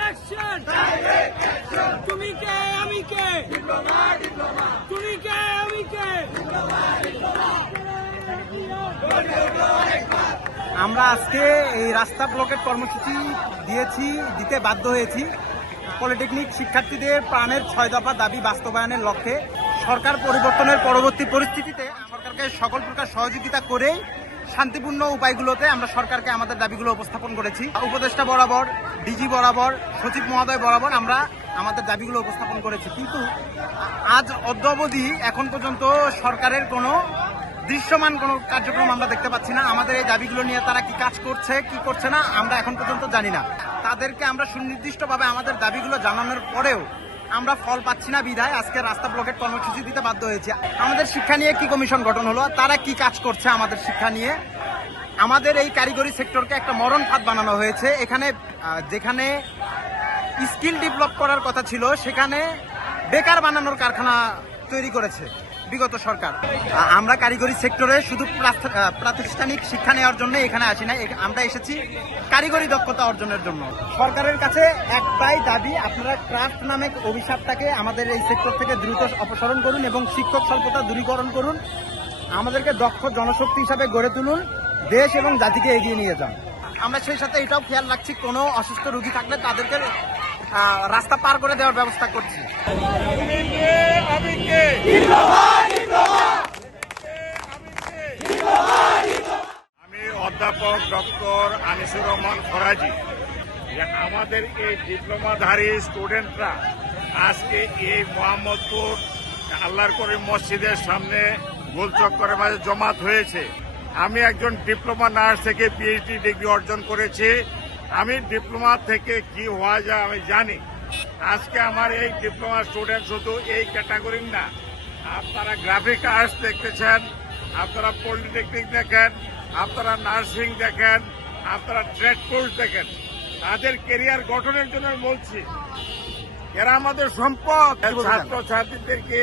Action তুমি কে? আমি কে? তুমি কে? আমি কে? আমরা আজকে এই রাস্তা ব্লকের কর্মসূচি দিয়েছি দিতে বাধ্য হয়েছি। পলিটেকনিক শিক্ষার্থীদের প্রাণের ছয় দফা দাবি বাস্তবায়নের লক্ষ্যে। সরকার পরিবর্তনের পরবর্তী পরিস্থিতিতে সরকারকে সকল প্রকার সহযোগিতা করে শান্তিপূর্ণ উপায়গুলোতে আমরা সরকারকে আমাদের দাবিগুলো উপস্থাপন করেছি। উপদেষ্টা বরাবর, ডিজি বরাবর, সচিব মহোদয় বরাবর আমরা আমাদের দাবিগুলো উপস্থাপন করেছি। কিন্তু আজ অদ্যাবধি এখন পর্যন্ত সরকারের কোনো দৃশ্যমান কোনো কার্যক্রম আমরা দেখতে পাচ্ছি না। আমাদের এই দাবিগুলো নিয়ে তারা কি কাজ করছে, কি করছে না, আমরা এখন পর্যন্ত জানি না। তাদেরকে আমরা সুনির্দিষ্টভাবে আমাদের দাবিগুলো জানানোর পরেও আমরা ফল পাচ্ছি না বিধায় আজকে রাস্তা ব্লকের কর্মসূচি দিতে বাধ্য হয়েছে। আমাদের শিক্ষা নিয়ে কি কমিশন গঠন হলো? তারা কি কাজ করছে আমাদের শিক্ষা নিয়ে? আমাদের এই কারিগরি সেক্টরকে একটা মরণ ফাঁদ বানানো হয়েছে। এখানে যেখানে স্কিল ডেভেলপ করার কথা ছিল, সেখানে বেকার বানানোর কারখানা তৈরি করেছে। বিগত সরকার। আমরা কারিগরি সেক্টরে শুধু প্রাতিষ্ঠানিক শিক্ষা নেওয়ার জন্য এখানে আসি না আমরা এসেছি কারিগরি দক্ষতা অর্জনের জন্য। সরকারের কাছে একটাই দাবি, আপনারা ক্রাফট নামে অভিশাপটাকে আমাদের এই সেক্টর থেকে দ্রুত অপসারণ করুন এবং শিক্ষক স্বল্পতা দূরীকরণ করুন। আমাদেরকে দক্ষ জনশক্তি হিসাবে গড়ে তুলুন, দেশ এবং জাতিকে এগিয়ে নিয়ে যান। আমরা সেই সাথে এটাও খেয়াল রাখছি, কোনো অসুস্থ রোগী থাকলে তাদেরকে রাস্তা পার করে দেওয়ার ব্যবস্থা করছি। আনিসুর রহমান ফরাজি। যে আমাদের এই ডিপ্লোমাধারী স্টুডেন্টরা আজকে এই মোহাম্মদপুর আল্লাহর করিম মসজিদের সামনে গোলচক্করের মাঝে জমাত হয়েছে। আমি একজন ডিপ্লোমা নার্স থেকে পিএইচডি ডিগ্রি অর্জন করেছি। আমি ডিপ্লোমা থেকে কি হওয়া যায় আমি জানি। আজকে আমার এই ডিপ্লোমা স্টুডেন্ট শুধু এই ক্যাটাগরির না, আপনারা গ্রাফিক আর্টস দেখতেছেন, আপনারা পলিটেকনিক দেখেন, আপনারা নার্সিং দেখেন আপনারা ট্রেড কোর্স দেখেন। তাদের কেরিয়ার গঠনের জন্য বলছি এরা আমাদের সম্পদ। ছাত্র ছাত্রীদেরকে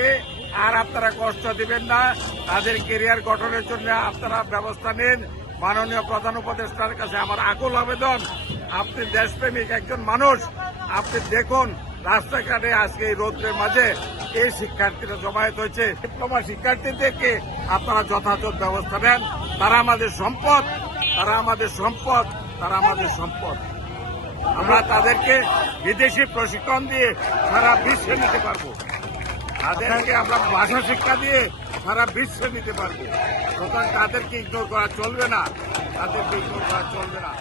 আর আপনারা কষ্ট দিবেন না। তাদের কেরিয়ার গঠনের জন্য আপনারা ব্যবস্থা নিন। মাননীয় প্রধান উপদেষ্টার কাছে আমার আকুল আবেদন। আপনি দেশপ্রেমিক একজন মানুষ। আপনি দেখুন রাস্তাঘাটে আজকে এই রোদ্রের মাঝে এই শিক্ষার্থীরা জমায়েত হয়েছে। ডিপ্লোমা শিক্ষার্থীদেরকে আপনারা যথাযথ ব্যবস্থা নেন। তারা আমাদের সম্পদ। তারা আমাদের সম্পদ, তারা আমাদের সম্পদ। আমরা তাদেরকে বিদেশি প্রশিক্ষণ দিয়ে সারা বিশ্বে নিতে পারব। তাদেরকে আমরা ভাষা শিক্ষা দিয়ে সারা বিশ্বে নিতে পারব। সুতরাং তাদেরকে ইগনোর করা চলবে না। তাদেরকে ইগনোর করা চলবে না।